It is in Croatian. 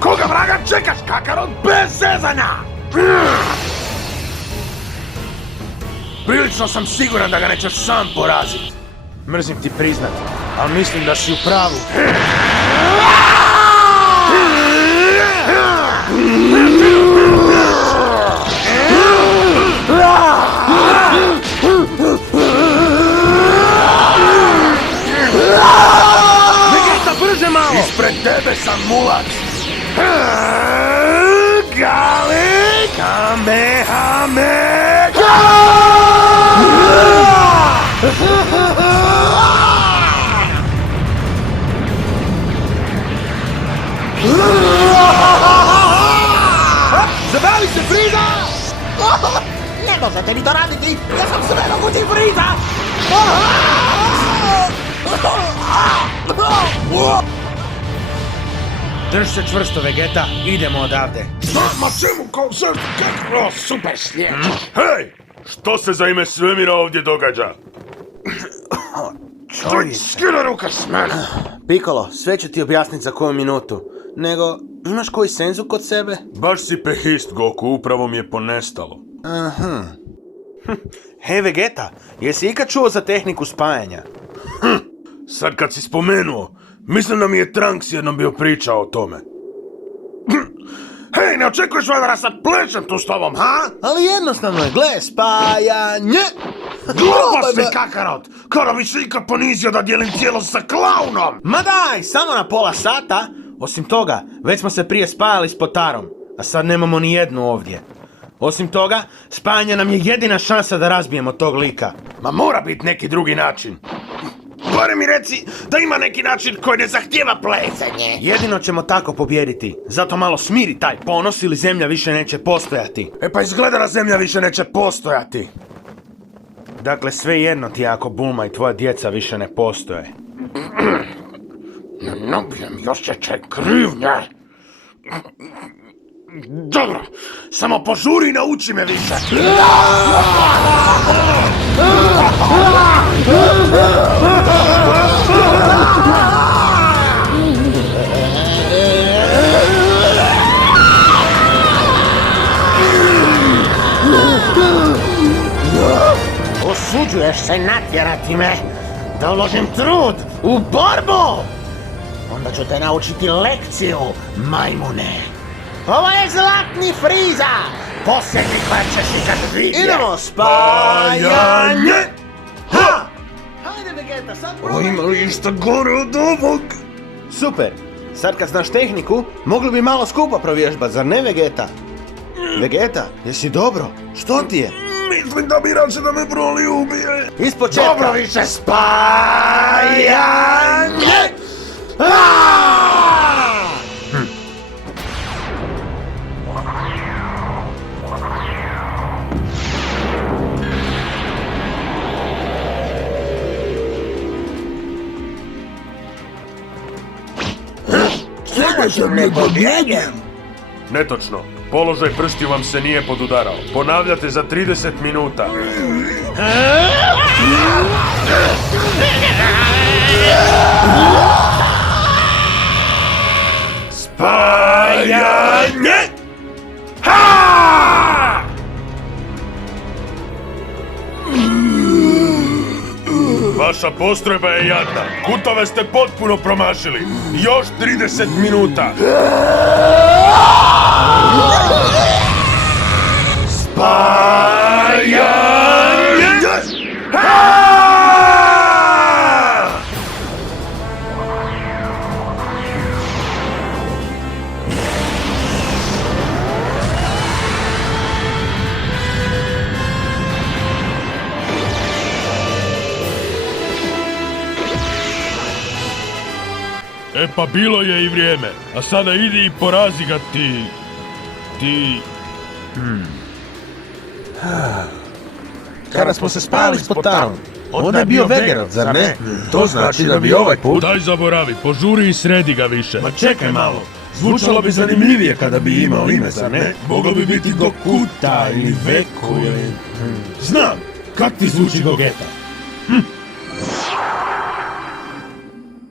Koga vraga čekaš, Kakarot, bez zezanja? Prilično sam siguran da ga nećeš sam poraziti. Mrzim ti priznat, ali mislim da si u pravu. Vegeta, brže malo! Ispred tebe sam mulac! Gali Kamehameha! Zabavi se, Frieza! Ne možete mi to raditi! Ja sam sve mogući Frieza! Drž se čvrsto, Vegeta, idemo odavde. Ma čemu koncert? Kako? Super slijed! Hej! Što se za ime svemira ovdje događa? Skida ruka s mene! Piccolo, sve ću ti objasniti za koju minutu. Nego, imaš koji senzu kod sebe? Baš si pehist, Goku, upravo mi je ponestalo. Aha. Hej, Vegeta, jesi ikad čuo za tehniku spajanja? Sad kad si spomenuo, mislim da mi je Trunks jednom bio pričao o tome. Hej, ne očekuješ valjda da sad plešem tu s tobom, ha? Ali jednostavno je, gle, spajanje! Glupo si, Kakarot! Kada bi se ikad ponizio da dijelim tijelo sa klaunom! Ma daj, samo na pola sata! Osim toga, već smo se prije spajali s Potarom, a sad nemamo ni jednu ovdje. Osim toga, spajanje nam je jedina šansa da razbijemo tog lika. Ma mora biti neki drugi način. Bare mi reci da ima neki način koji ne zahtijeva plezanje. Jedino ćemo tako pobijediti. Zato malo smiri taj ponos ili zemlja više neće postojati. E pa izgleda da zemlja više neće postojati. Dakle, sve jedno ti ako Bulma i tvoja djeca više ne postoje. Ne nabijem osjećaj krivnje. Dobro, samo požuri i nauči me više. Usuđuješ se natjerati me da uložim trud u borbu? Onda ću te naučiti lekciju, majmune. Ovo je zlatni Frieza! Posljednji koja ćeš ikad vidjeti! Idemo, spajanje! Ha! Hajde, Vegeta, sad O, ima li išta gore od ovog? Super! Sad kad znaš tehniku, mogli bi malo skupa provježbat, zar ne, Vegeta? Vegeta, jesi dobro? Što ti je? Mislim da bi rače da me Broly ubije. Ispočetka! Dobro više spajanje! Sada ću ne pobjeđem! Netočno. Položaj prstiju vam se nije podudarao. Ponavljate za 30 minuta. Spajanje! Ha! Vaša postrojba je jadna. Kutove ste potpuno promašili. Još 30 minuta. Spajanje! Ha! E pa bilo je i vrijeme. A sada idi i porazi ga ti... Kada smo se spajali s Potarom, onda je bio Vegerov, zar ne? To znači da bi ovaj put... Daj zaboravi, požuri i sredi ga više. Ma čekaj malo, zvučalo bi zanimljivije kada bi imao ime, zar ne? Moglo bi biti Gokuta ili Veku ili... Znam, kak ti zvuči Gogeta?